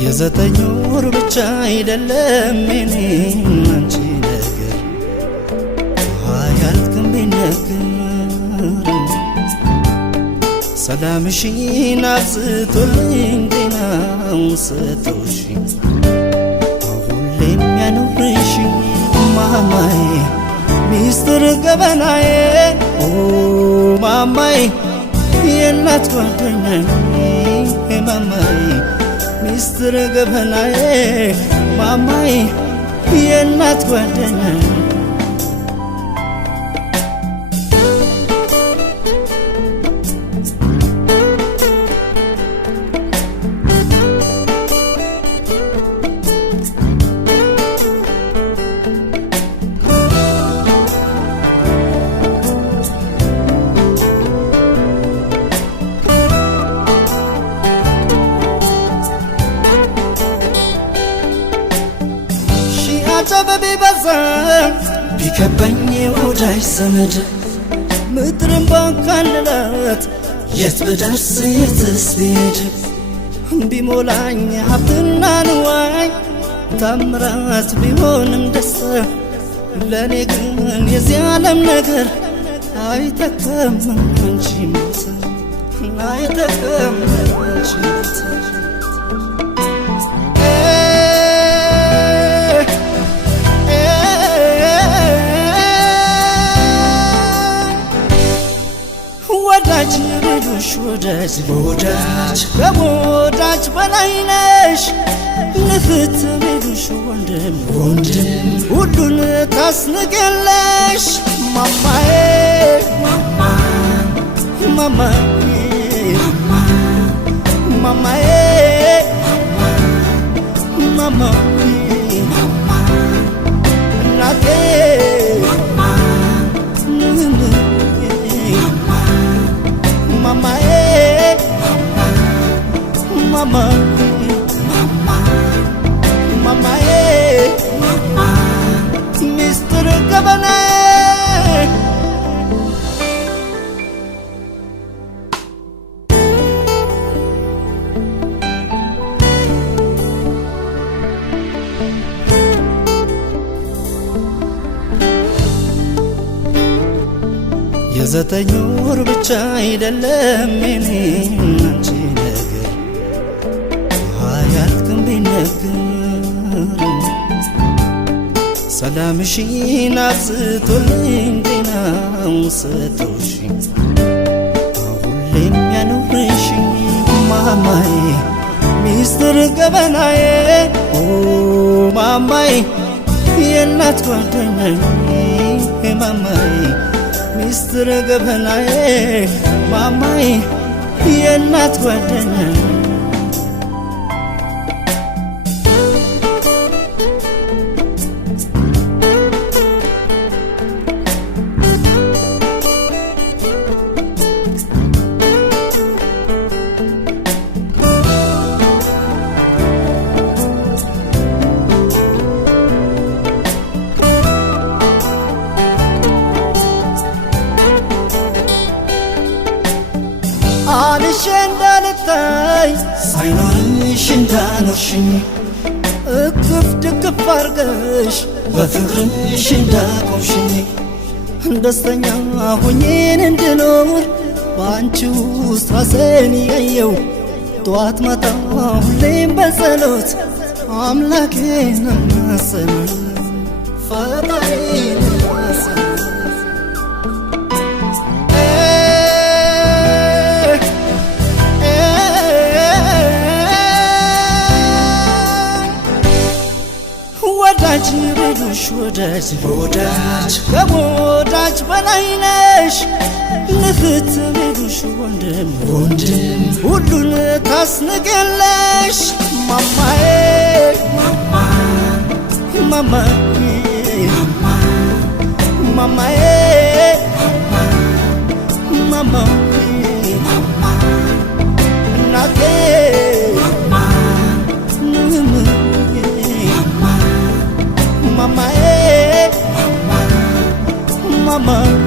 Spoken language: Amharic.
የዘጠኝ ወር ብቻ አይደለም የኔ አንቺ ነገር አያልቅም ቢነገር ሰላምሽን አብዝቶልኝ ጤናውን ሰጥቶሽ ሁሌም ያኑርሽ ማማዬ ሚስጥር ገበናዬ ማማዬ የእናት ጓደኛዬ ማማዬ ሚስጥር ገበናዬ ማማዬ የእናት ጓደኛዬ አጨበቤ በዛ ቢከበኝ ወዳጅ ዘመድ ምድርን ባካልላት የት ብደርስ የትስ ብሄድ ቢሞላኝ ሀብትና ንዋይ ታምራት ቢሆንም ደስታ ለእኔ ግን የዚህ ዓለም ነገር አይተከም አንቺ ሞት አይተከም አንቺ ሞት ወዳጅ ልሉሽ ወዳጅ በወዳጅ ከወዳጅ በላይ ነሽ ንፍት ልሉሽ ወንድም ወንድም ሁሉን ታስንቅለሽ ማማዬ ማማዬ ማማዬ ማማዬ እናቴ mamae mama mama mamae mama Mr. Governor የዘጠኝ ወር ብቻ አይደለም የኔ አንቺ ነገር አያልቅም ቢነገር ሰላምሽን አብዝቶልኝ ጤናውን ሰጥቶሽ ሁሌም ያኑርሽ ማማዬ ሚስጥር ገበናዬ ማማዬ የእናት ጓደኛዬ ማማዬ ሚስጥር ገበናዬ ማማዬ የእናት ጓደኛዬ አንሽ እንዳልታይ ሳይኖርሽ እንዳኖርሽኝ እቅፍ ድግፍ አርገሽ በፍቅርሽ እንዳቆምሽኝ ደስተኛ ሁኜን እንድኖር በአንቺ ውስጥ ራሴን ያየው ጠዋት ማታ ሁሌም በጸሎት አምላኬን ማሰማው ፈጣሪን ማሰማው ወዳጅ ልሉሽ ወዳጅ በወዳጅ ከወዳጅ በላይ ነሽ ንፍት ልሉሽ ወንድም ወንድም ሁሉን ታስንቅለሽ ማማዬ ማማዬ ማማዬ ማማዬ እናቴ mama